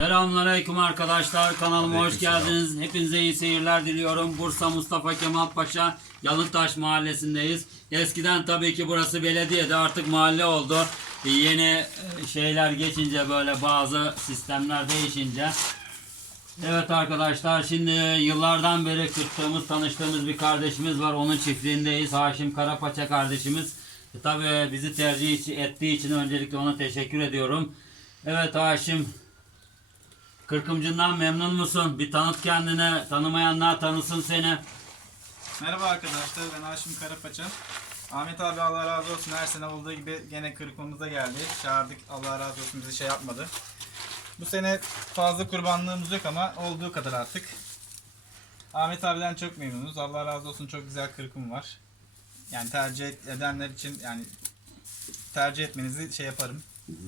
Selamünaleyküm arkadaşlar. Kanalıma hoş geldiniz. Hepinize iyi seyirler diliyorum. Bursa Mustafa Kemal Paşa Yalıtaş mahallesindeyiz. Eskiden tabii ki burası belediyede artık mahalle oldu. Yeni e, şeyler geçince böyle bazı sistemler değişince. Evet arkadaşlar şimdi yıllardan beri kırttığımız tanıştığımız bir kardeşimiz var. Onun çiftliğindeyiz. Haşim Karapaça kardeşimiz. E, tabii bizi tercih ettiği için öncelikle ona teşekkür ediyorum. Evet Haşim Kırkımcından memnun musun? Bir tanıt kendine. Tanımayanlar tanısın seni. Merhaba arkadaşlar ben Haşim Karapaça. Ahmet abi Allah razı olsun her sene olduğu gibi gene kırıkmamıza geldi. Çağırdık Allah razı olsun bizi şey yapmadı. Bu sene fazla kurbanlığımız yok ama olduğu kadar artık. Ahmet abiden çok memnunuz. Allah razı olsun çok güzel kırkım var. Yani tercih edenler için yani tercih etmenizi şey yaparım.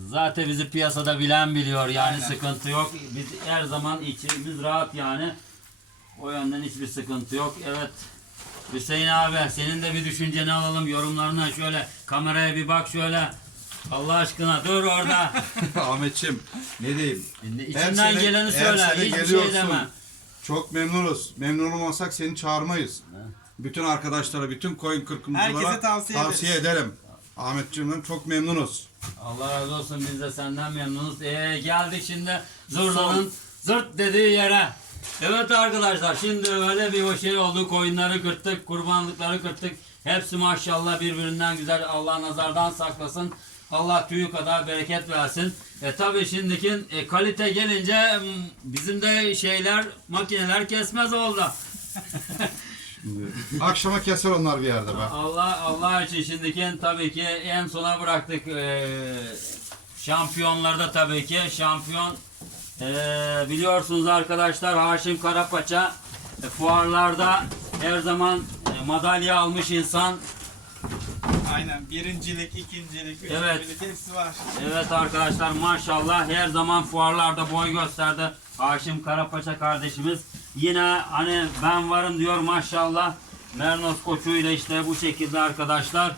Zaten bizi piyasada bilen biliyor yani Aynen. sıkıntı yok. Biz her zaman içimiz rahat yani. O yönden hiçbir sıkıntı yok. Evet. Hüseyin abi senin de bir düşünceni alalım yorumlarına şöyle kameraya bir bak şöyle. Allah aşkına dur orada. Ahmetçim ne diyeyim? Şimdi Her İçinden sene- geleni söyle. Hiçbir şey deme. Çok memnunuz. Memnun olmasak seni çağırmayız. Bütün arkadaşlara, bütün koyun kırkımcılara Herkese tavsiye ederim. Ahmetciğimden çok memnunuz. Allah razı olsun biz de senden memnunuz. Ee, geldik şimdi zurnanın zırt dediği yere. Evet arkadaşlar şimdi öyle bir şey oldu. Koyunları kırttık, kurbanlıkları kırttık. Hepsi maşallah birbirinden güzel. Allah nazardan saklasın. Allah tüyü kadar bereket versin. E tabi şimdiki e, kalite gelince bizim de şeyler makineler kesmez oldu. Akşama keser onlar bir yerde be. Allah Allah için şimdiki tabii ki en sona bıraktık. Ee, şampiyonlarda tabii ki şampiyon ee, biliyorsunuz arkadaşlar Haşim Karapaça e, fuarlarda her zaman e, madalya almış insan. Aynen birincilik, ikincilik, Evet. üçüncülük hepsi var. Evet arkadaşlar maşallah her zaman fuarlarda boy gösterdi. Haşim Karapaça kardeşimiz. Yine hani ben varım diyor maşallah. Mernos koçuyla işte bu şekilde arkadaşlar.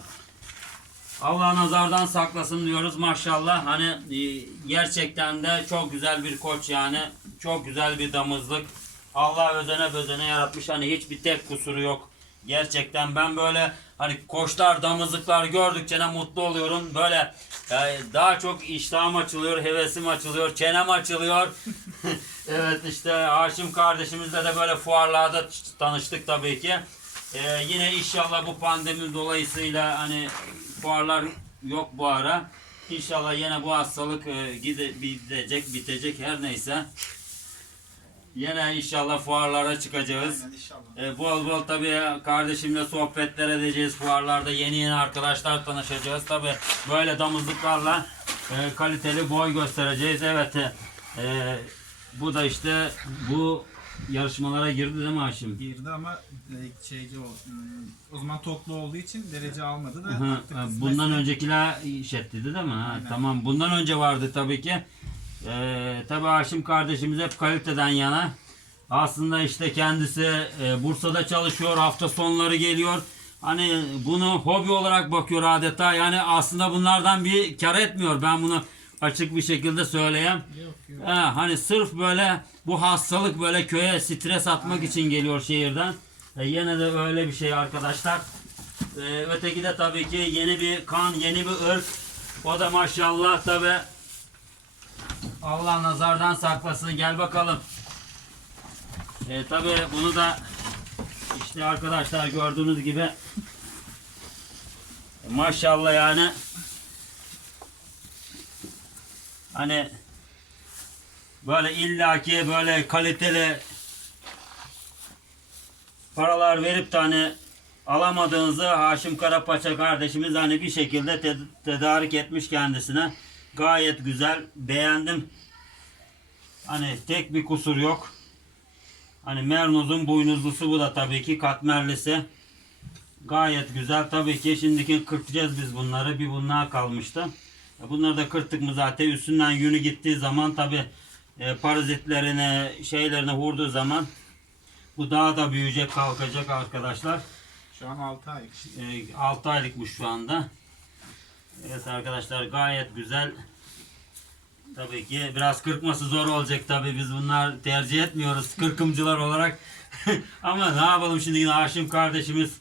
Allah nazardan saklasın diyoruz maşallah. Hani e, gerçekten de çok güzel bir koç yani. Çok güzel bir damızlık. Allah özene bözene yaratmış. Hani hiçbir tek kusuru yok. Gerçekten ben böyle hani koçlar, damızlıklar gördükçe ne mutlu oluyorum. Böyle e, daha çok iştahım açılıyor, hevesim açılıyor, çenem açılıyor. evet işte Haşim kardeşimizle de böyle fuarlarda tanıştık tabii ki. Ee, yine inşallah bu pandemi dolayısıyla hani fuarlar yok bu ara. İnşallah yine bu hastalık e, gide, gidecek, bitecek her neyse. Yine inşallah fuarlara çıkacağız. Aynen inşallah. E, bol bol tabii kardeşimle sohbetler edeceğiz fuarlarda. Yeni yeni arkadaşlar tanışacağız. Tabii böyle damızlıklarla e, kaliteli boy göstereceğiz. Evet. e, bu da işte bu yarışmalara girdi değil mi Haşim? Girdi ama e, şeyci o, hmm, o zaman toplu olduğu için derece almadı da Hı, artık e, kısmetse- bundan öncekiler işlettiydi değil mi? Ha, Aynen. tamam. Bundan önce vardı tabii ki. Ee, tabii Haşim kardeşimiz hep kaliteden yana. Aslında işte kendisi e, Bursa'da çalışıyor. Hafta sonları geliyor. Hani bunu hobi olarak bakıyor adeta. Yani aslında bunlardan bir kar etmiyor. Ben bunu açık bir şekilde söyleyeyim. Yok yok. Ha, hani sırf böyle bu hastalık böyle köye stres atmak için geliyor şehirden. E, yine de öyle bir şey arkadaşlar. E, öteki de tabii ki yeni bir kan, yeni bir ırk. O da maşallah tabi. Allah nazardan saklasın. Gel bakalım. E, tabi bunu da işte arkadaşlar gördüğünüz gibi maşallah yani hani böyle illaki böyle kaliteli paralar verip de hani alamadığınızı Haşim Karapaça kardeşimiz hani bir şekilde te- tedarik etmiş kendisine. Gayet güzel. Beğendim. Hani tek bir kusur yok. Hani Mernoz'un boynuzlusu bu da tabii ki katmerlisi. Gayet güzel. Tabii ki şimdiki kırpacağız biz bunları. Bir bunlar kalmıştı. E, Bunları da kırttık mı zaten üstünden yünü gittiği zaman tabii e, parazitlerine şeylerine vurduğu zaman bu daha da büyüyecek kalkacak arkadaşlar. Şu an 6 ay. E, 6 aylıkmış şu anda. Evet arkadaşlar gayet güzel Tabii ki biraz kırkması zor olacak tabii biz bunlar tercih etmiyoruz kırkımcılar olarak. Ama ne yapalım şimdi yine Haşim kardeşimiz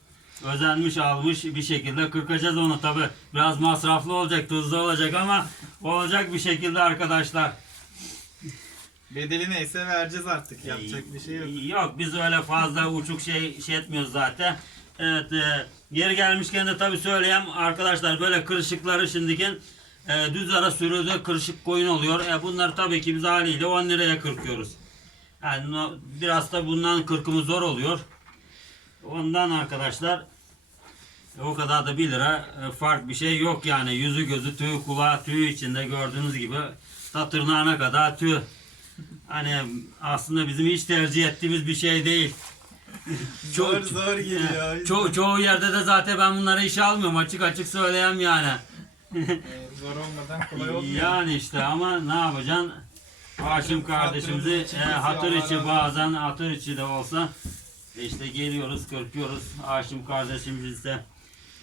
özenmiş almış bir şekilde kırkacağız onu tabii. Biraz masraflı olacak tuzlu olacak ama olacak bir şekilde arkadaşlar. Bedeli neyse vereceğiz artık. Yapacak bir şey yok. Yok biz öyle fazla uçuk şey, şey etmiyoruz zaten. Evet e, geri gelmişken de tabii söyleyeyim arkadaşlar böyle kırışıkları şimdiki e, düz ara sürüde kırışık koyun oluyor. E, bunları tabii ki biz haliyle 10 liraya kırkıyoruz. Yani biraz da bundan kırkımı zor oluyor. Ondan arkadaşlar o kadar da 1 lira e, fark bir şey yok yani. Yüzü gözü tüy kulağı tüy içinde gördüğünüz gibi ta tırnağına kadar tüy. Hani aslında bizim hiç tercih ettiğimiz bir şey değil. Zor zor geliyor. Ço- çoğu yerde de zaten ben bunları işe almıyorum açık açık söyleyeyim yani. Zor olmadan kolay olmuyor. yani işte ama ne yapacaksın? Haşim kardeşimizi e, hatır içi bazen hatır içi de olsa işte geliyoruz kırpıyoruz. Haşim kardeşimiz de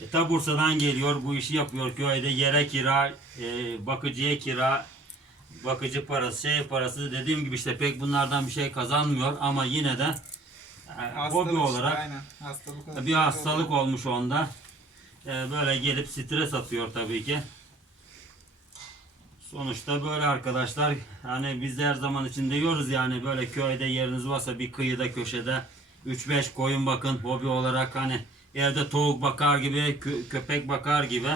e, ta Bursa'dan geliyor bu işi yapıyor köyde yere kira, e, bakıcıya kira, bakıcı parası, şey parası dediğim gibi işte pek bunlardan bir şey kazanmıyor ama yine de e, Hastalık hobi olarak Aynen. Hastalık bir hastalık olmuş onda. Ee, böyle gelip stres atıyor tabii ki. Sonuçta böyle arkadaşlar. Hani biz de her zaman için diyoruz yani böyle köyde yeriniz varsa bir kıyıda köşede 3-5 koyun bakın hobi olarak hani evde tavuk bakar gibi kö- köpek bakar gibi.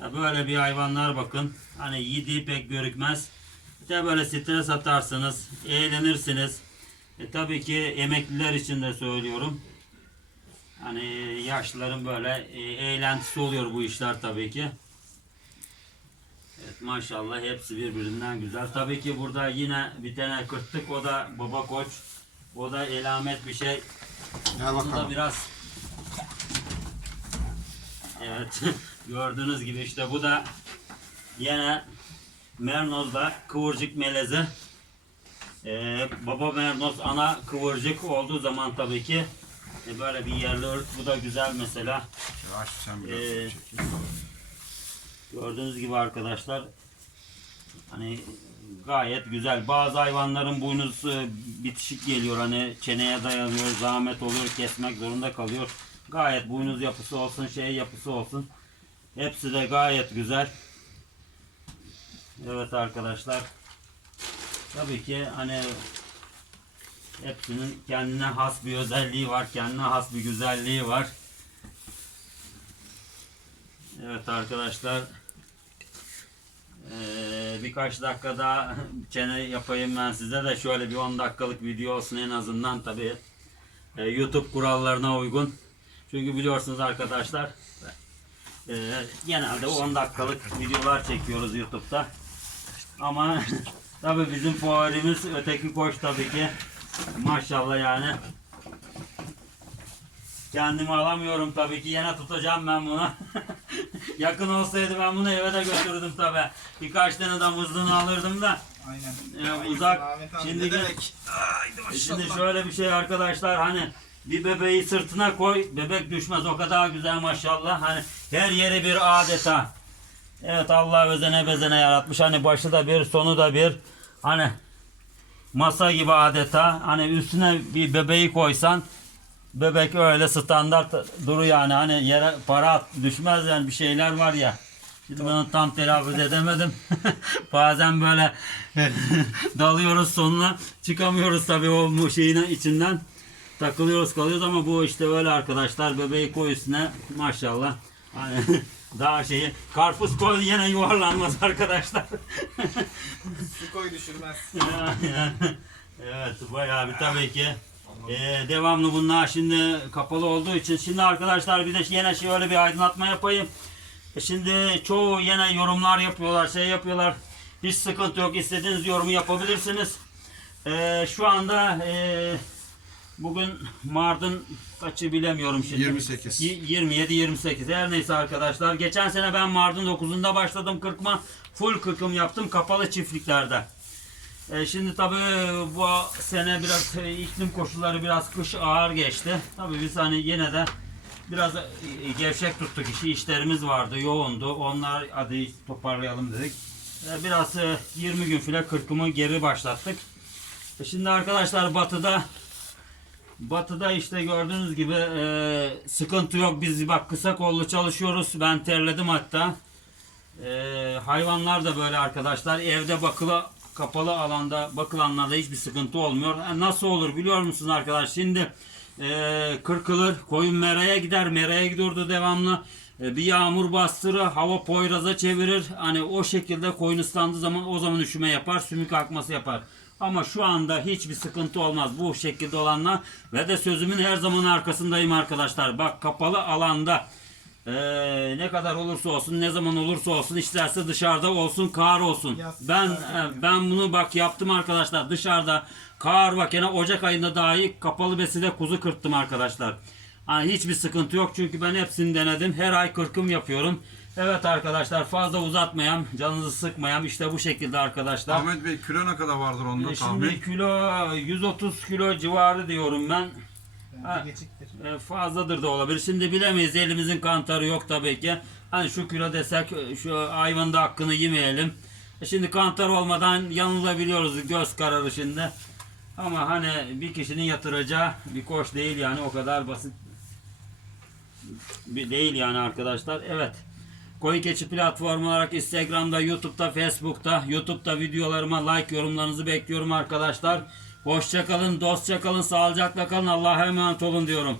Ya böyle bir hayvanlar bakın. Hani yediği pek görükmez. İşte böyle stres atarsınız, eğlenirsiniz. E, tabii ki emekliler için de söylüyorum. Hani yaşlıların böyle e, eğlentisi oluyor bu işler tabii ki. Evet maşallah hepsi birbirinden güzel. Tabii ki burada yine bir tane kırttık o da baba koç. O da elamet bir şey. Gel Bunu da bakalım. biraz Evet gördüğünüz gibi işte bu da yine Mernoz'da kıvırcık melezi. Ee, baba Mernoz ana kıvırcık olduğu zaman tabii ki e, böyle bir yerli ırk. Bu da güzel mesela. Yavaş sen biraz Ee. Gördüğünüz gibi arkadaşlar hani gayet güzel. Bazı hayvanların boynuzu bitişik geliyor. Hani çeneye dayanıyor, zahmet oluyor, kesmek zorunda kalıyor. Gayet boynuz yapısı olsun, şey yapısı olsun. Hepsi de gayet güzel. Evet arkadaşlar. Tabii ki hani hepsinin kendine has bir özelliği var, kendine has bir güzelliği var. Evet arkadaşlar. Ee, birkaç dakika daha çene yapayım ben size de şöyle bir 10 dakikalık video olsun en azından tabi YouTube kurallarına uygun. Çünkü biliyorsunuz arkadaşlar e, genelde 10 dakikalık videolar çekiyoruz YouTube'da. Ama tabi bizim favorimiz öteki koç tabii ki. Maşallah yani. Kendimi alamıyorum tabii ki. Yine tutacağım ben bunu. Yakın olsaydı ben bunu eve de götürdüm tabii. Birkaç tane damızlığını alırdım da. Aynen. Ee, uzak. Şimdi? Haydi E Şimdi şöyle bir şey arkadaşlar hani bir bebeği sırtına koy bebek düşmez o kadar güzel maşallah hani her yeri bir adeta evet Allah özene bezene yaratmış hani başı da bir sonu da bir hani masa gibi adeta hani üstüne bir bebeği koysan bebek öyle standart duru yani hani yere para at- düşmez yani bir şeyler var ya Şimdi ben onu tam telaffuz edemedim. Bazen böyle dalıyoruz sonuna çıkamıyoruz tabii o şeyin içinden. Takılıyoruz kalıyoruz ama bu işte öyle arkadaşlar bebeği koy üstüne maşallah. Hani daha şeyi karpuz koy yine yuvarlanmaz arkadaşlar. Su koy düşürmez. evet bayağı bir tabii ki ee, devamlı bunlar şimdi kapalı olduğu için şimdi arkadaşlar bir de yine şöyle bir aydınlatma yapayım. E Şimdi çoğu yine yorumlar yapıyorlar, şey yapıyorlar. Hiç sıkıntı yok. İstediğiniz yorumu yapabilirsiniz. Ee, şu anda e, bugün Mart'ın kaçı bilemiyorum şimdi. 28. 27-28. Her neyse arkadaşlar. Geçen sene ben Mart'ın 9'unda başladım kırkma. Full kırkım yaptım kapalı çiftliklerde. E, şimdi tabii bu sene biraz e, iklim koşulları biraz kış ağır geçti. Tabii biz hani yine de biraz e, gevşek tuttuk işi. işlerimiz vardı, yoğundu. Onlar hadi toparlayalım dedik. e, biraz e, 20 gün file kırkımı geri başlattık. E, Şimdi arkadaşlar batıda Batıda işte gördüğünüz gibi e, sıkıntı yok. Biz bak kısa kollu çalışıyoruz. Ben terledim hatta. E, hayvanlar da böyle arkadaşlar. Evde bakılı kapalı alanda bakılanlarda hiçbir sıkıntı olmuyor. E, nasıl olur biliyor musunuz arkadaş? Şimdi e, kırkılır, koyun meraya gider, meraya gidiyordu devamlı. E, bir yağmur bastırır, hava poyraza çevirir. Hani o şekilde koyun ıslandığı zaman o zaman üşüme yapar, sümük akması yapar. Ama şu anda hiçbir sıkıntı olmaz bu şekilde olanlar. Ve de sözümün her zaman arkasındayım arkadaşlar. Bak kapalı alanda eee, ne kadar olursa olsun, ne zaman olursa olsun, isterse dışarıda olsun, kar olsun. Yaz, Ben e, ben bunu bak yaptım arkadaşlar. Dışarıda kar bak yine Ocak ayında dahi kapalı beside kuzu kırttım arkadaşlar. Hani hiçbir sıkıntı yok çünkü ben hepsini denedim. Her ay kırkım yapıyorum. Evet arkadaşlar fazla uzatmayayım, canınızı sıkmayayım. İşte bu şekilde arkadaşlar. Ahmet Bey kilo ne kadar vardır onda E, tahmin? Şimdi kilo 130 kilo civarı diyorum ben. Ha. E, Fazladır da olabilir. Şimdi bilemeyiz. Elimizin kantarı yok tabii ki. Hani şu kilo desek e, şu hayvanın da hakkını yemeyelim. E, Şimdi kantar olmadan yanılabiliyoruz göz kararı şimdi. Ama hani bir kişinin yatıracağı bir koş değil yani o kadar basit bir değil yani arkadaşlar. Evet. Koyun Keçi platformu olarak Instagram'da, YouTube'da, Facebook'ta, YouTube'da videolarıma like yorumlarınızı bekliyorum arkadaşlar. Hoşça kalın, dostça kalın, sağlıcakla kalın. Allah'a emanet olun diyorum.